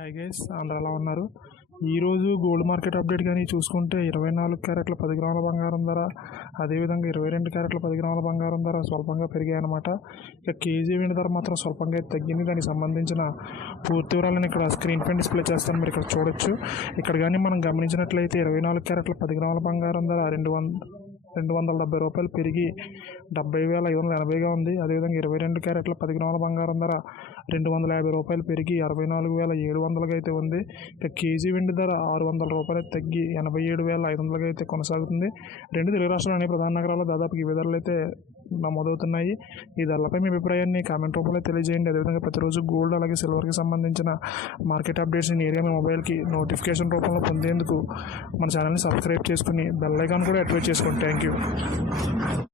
Hi guys, అందరూ ఎలా ఉన్నారు? ఈరోజు గోల్డ్ మార్కెట్ అప్డేట్ కానీ చూసుకుంటే 24 క్యారెట్ల 10 గ్రాముల బంగారం ధర, అదేవిధంగా 22 క్యారెట్ల 10 గ్రాముల బంగారం ధర స్వల్పంగా పెరిగాయి అన్నమాట. ఇక కేజీ వెండి ధర మాత్రం స్వల్పంగా తగ్గింది. దానికి సంబంధించిన పూర్తి వివరాలను ఇక్కడ స్క్రీన్ పైన డిస్ప్లే చేస్తాను, మీరు ఇక్కడ చూడొచ్చు. ఇక్కడ కానీ మనం గమనించినట్లయితే 24 క్యారెట్ల 10 గ్రాముల బంగారం ధర 270 రూపాయలు పెరిగి 70,580గా ఉంది. అదేవిధంగా 22 క్యారెట్ల 10 గ్రాముల బంగారం ధర 250 రూపాయలు పెరిగి 64,700గా అయితే ఉంది. ఇక కేజీ వెండి ధర 600 రూపాయలు తగ్గి 87,500గా అయితే కొనసాగుతుంది. రెండు తెలుగు రాష్ట్రాల్లోని ప్రధాన నగరాల్లో దాదాపు ఈ ధరలు అయితే నమోదవుతున్నాయి. ఈ ధరలపై మీ అభిప్రాయాన్ని కామెంట్ రూపంలో తెలియజేయండి. అదేవిధంగా ప్రతిరోజు గోల్డ్ అలాగే సిల్వర్కి సంబంధించిన మార్కెట్ అప్డేట్స్ని నేరుగా మీ మొబైల్కి నోటిఫికేషన్ రూపంలో పొందేందుకు మన ఛానల్ని సబ్స్క్రైబ్ చేసుకుని బెల్ ఐకాన్ కూడా యాక్టివేట్ చేసుకోండి. Thank you.